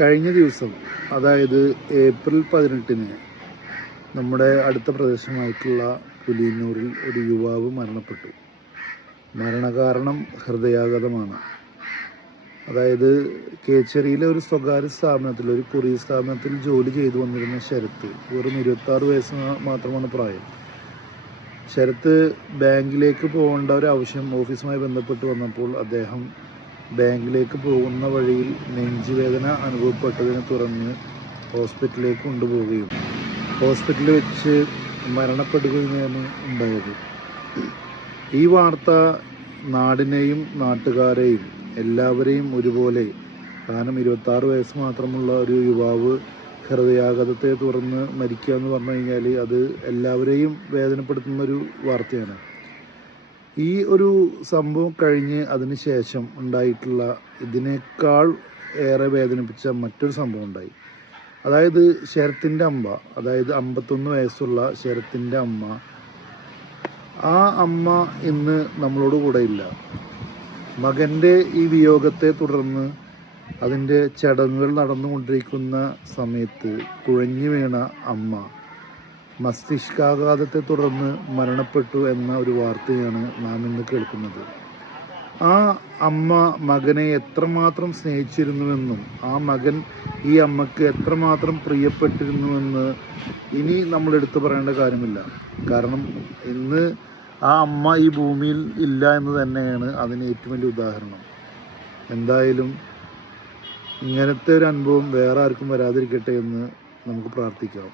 കഴിഞ്ഞ ദിവസം അതായത് ഏപ്രിൽ പതിനെട്ടിന് നമ്മുടെ അടുത്ത പ്രദേശമായിട്ടുള്ള പുലിയന്നൂരിൽ ഒരു യുവാവ് മരണപ്പെട്ടു. മരണകാരണം ഹൃദയാഘാതമാണ്. അതായത് കേച്ചേരിയിലെ ഒരു സ്വകാര്യ സ്ഥാപനത്തിൽ ഒരു കൊറിയ സ്ഥാപനത്തിൽ ജോലി ചെയ്തു വന്നിരുന്ന ശരത്ത് വെറും ഇരുപത്താറ് വയസ്സ് മാത്രമാണ് പ്രായം. ശരത്ത് ബാങ്കിലേക്ക് പോകേണ്ട ഒരു ആവശ്യം ഓഫീസുമായി ബന്ധപ്പെട്ട് വന്നപ്പോൾ അദ്ദേഹം ബാങ്കിലേക്ക് പോകുന്ന വഴിയിൽ നെഞ്ചുവേദന അനുഭവപ്പെട്ടതിനെ തുടർന്ന് ഹോസ്പിറ്റലിലേക്ക് കൊണ്ടുപോവുകയും ഹോസ്പിറ്റലിൽ വെച്ച് മരണപ്പെടുകയുമാണ് ഉണ്ടായത്. ഈ വാർത്ത നാടിനെയും നാട്ടുകാരെയും എല്ലാവരെയും ഒരുപോലെ കാരണം ഇരുപത്താറ് വയസ്സ് മാത്രമുള്ള ഒരു യുവാവ് ഹൃദയാഘാതത്തെ തുടർന്ന് മരിക്കുക എന്ന് പറഞ്ഞു കഴിഞ്ഞാൽ അത് എല്ലാവരെയും വേദനപ്പെടുത്തുന്ന ഒരു വാർത്തയാണ്. ഈ ഒരു സംഭവം കഴിഞ്ഞ് അതിനുശേഷം ഉണ്ടായിട്ടുള്ള ഇതിനേക്കാൾ ഏറെ വേദനിപ്പിച്ച മറ്റൊരു സംഭവം ഉണ്ടായി. അതായത് ശരത്തിന്റെ അമ്മ അതായത് അമ്പത്തൊന്ന് വയസ്സുള്ള ശരത്തിന്റെ അമ്മ ആ അമ്മ ഇന്ന് നമ്മളോട് കൂടെ ഇല്ല. മകന്റെ ഈ വിയോഗത്തെ തുടർന്ന് അതിന്റെ ചടങ്ങുകൾ നടന്നുകൊണ്ടിരിക്കുന്ന സമയത്ത് കുഴഞ്ഞു വീണ അമ്മ മസ്തിഷ്കാഘാതത്തെ തുടർന്ന് മരണപ്പെട്ടു എന്ന ഒരു വാർത്തയാണ് നാം ഇന്ന് കേൾക്കുന്നത്. ആ അമ്മ മകനെ എത്രമാത്രം സ്നേഹിച്ചിരുന്നുവെന്നും ആ മകൻ ഈ അമ്മയ്ക്ക് എത്രമാത്രം പ്രിയപ്പെട്ടിരുന്നുവെന്ന് ഇനി നമ്മൾ എടുത്തു പറയേണ്ട കാര്യമില്ല. കാരണം ഇന്ന് ആ അമ്മ ഈ ഭൂമിയിൽ ഇല്ല എന്ന് തന്നെയാണ് അതിന് ഏറ്റവും വലിയ ഉദാഹരണം. എന്തായാലും ഇങ്ങനത്തെ ഒരു അനുഭവം വേറെ ആർക്കും വരാതിരിക്കട്ടെ എന്ന് നമുക്ക് പ്രാർത്ഥിക്കാം.